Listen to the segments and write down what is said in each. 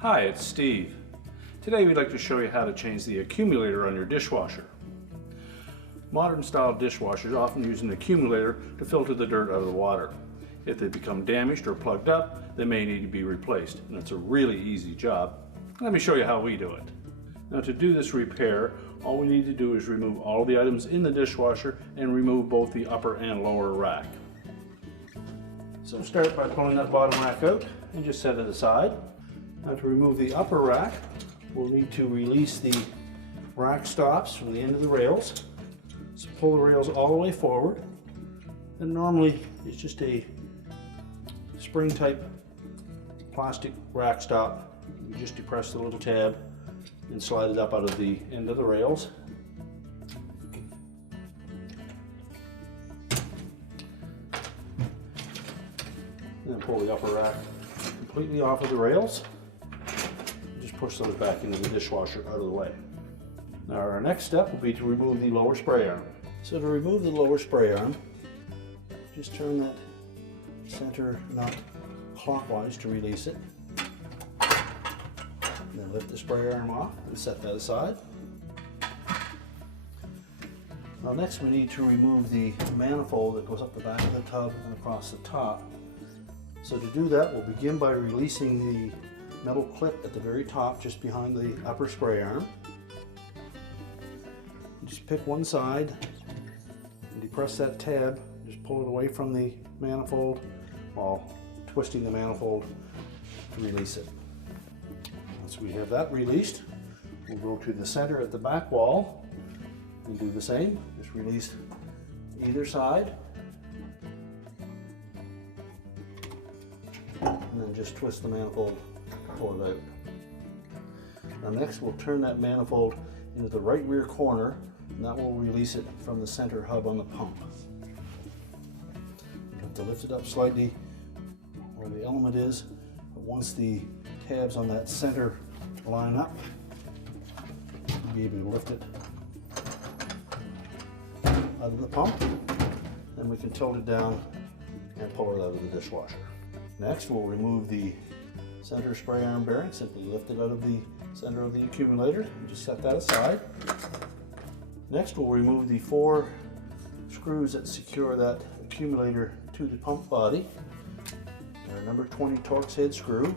Hi, it's Steve. Today we'd like to show you how to change the accumulator on your dishwasher. Modern style dishwashers often use an accumulator to filter the dirt out of the water. If they become damaged or plugged up, they may need to be replaced, and it's a really easy job. Let me show you how we do it. Now, to do this repair, all we need to do is remove all the items in the dishwasher and remove both the upper and lower rack. So start by pulling that bottom rack out and just set it aside. Now, to remove the upper rack, we'll need to release the rack stops from the end of the rails. So pull the rails all the way forward. And normally it's just a spring type plastic rack stop. You just depress the little tab and slide it up out of the end of the rails. And then pull the upper rack completely off of the rails. Just push those back into the dishwasher out of the way. Now our next step will be to remove the lower spray arm. So to remove the lower spray arm, just turn that center nut clockwise to release it. Then lift the spray arm off and set that aside. Now next we need to remove the manifold that goes up the back of the tub and across the top. So to do that, we'll begin by releasing the metal clip at the very top just behind the upper spray arm. Just pick one side and depress that tab. Just pull it away from the manifold while twisting the manifold to release it. Once we have that released, we'll go to the center at the back wall and do the same. Just release either side and then just twist the manifold, pull it out. Now next we'll turn that manifold into the right rear corner, and that will release it from the center hub on the pump. You have to lift it up slightly where the element is, but once the tabs on that center line up, you'll be able to lift it out of the pump. Then we can tilt it down and pull it out of the dishwasher. Next we'll remove the center spray arm bearing. Simply lift it out of the center of the accumulator and just set that aside. Next we'll remove the 4 screws that secure that accumulator to the pump body. Our number 20 Torx head screw.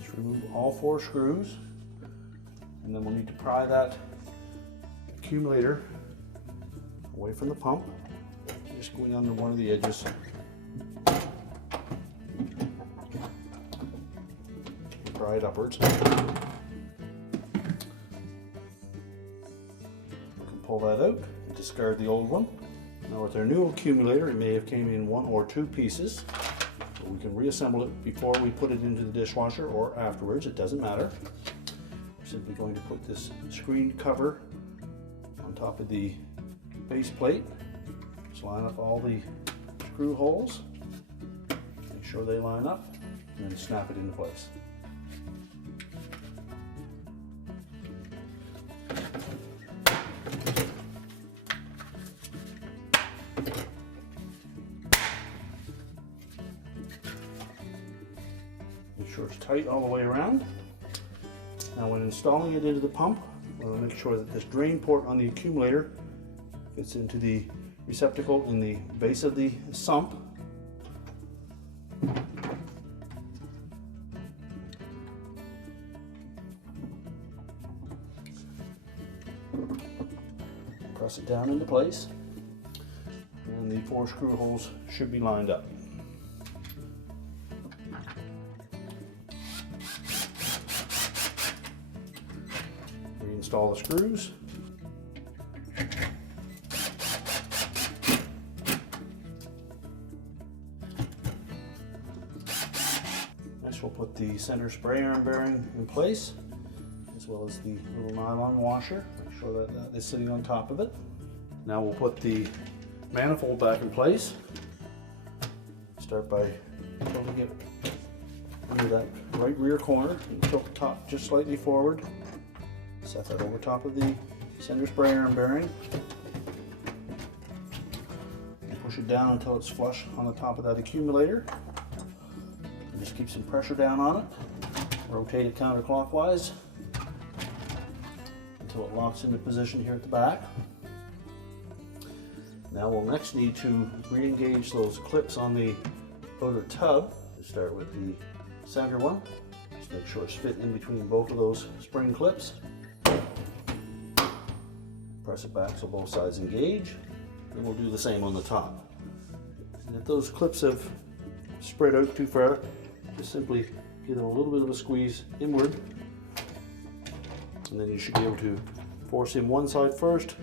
Just remove all 4 screws, and then we'll need to pry that accumulator away from the pump, just going under one of the edges. Pry it upwards. We can pull that out and discard the old one. Now with our new accumulator, it may have came in 1 or 2 pieces. So we can reassemble it before we put it into the dishwasher or afterwards, it doesn't matter. We're simply going to put this screen cover on top of the base plate. Just line up all the screw holes, make sure they line up, and then snap it into place. Make sure it's tight all the way around. Now when installing it into the pump, we'll make sure that this drain port on the accumulator fits into the receptacle in the base of the sump. Press it down into place, and the 4 screw holes should be lined up. Reinstall the screws. Next we'll put the center spray arm bearing in place, as well as the little nylon washer. Make sure that that is sitting on top of it. Now we'll put the manifold back in place. Start by pulling it under that right rear corner and tilt the top just slightly forward. Set that over top of the center spray arm bearing. And push it down until it's flush on the top of that accumulator. And just keep some pressure down on it. Rotate it counterclockwise until it locks into position here at the back. Now we'll next need to re-engage those clips on the outer tub. To start with the center one. Just make sure it's fit in between both of those spring clips. Press it back so both sides engage. And we'll do the same on the top. And if those clips have spread out too far, just simply give them a little bit of a squeeze inward. And then you should be able to force in one side first,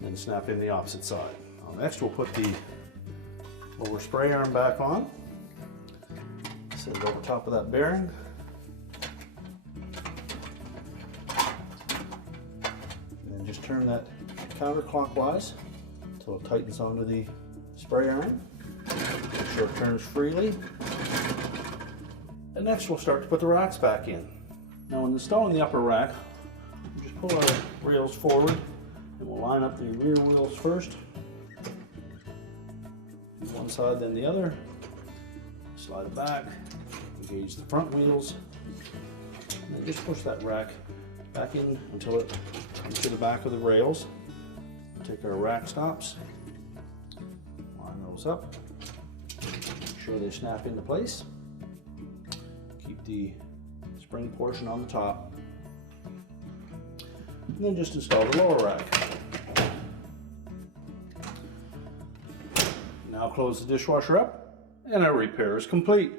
then snap in the opposite side. Now next we'll put the lower spray arm back on. Set it over top of that bearing. And then just turn that counterclockwise until it tightens onto the spray arm. Make sure it turns freely. And next we'll start to put the racks back in. Now when installing the upper rack, we'll just pull our rails forward and we'll line up the rear wheels first. One side then the other. Slide it back, engage the front wheels, and then just push that rack back in until it comes to the back of the rails. Take our rack stops, line those up, make sure they snap into place. Keep the spring portion on the top, and then just install the lower rack. Now close the dishwasher up, and our repair is complete.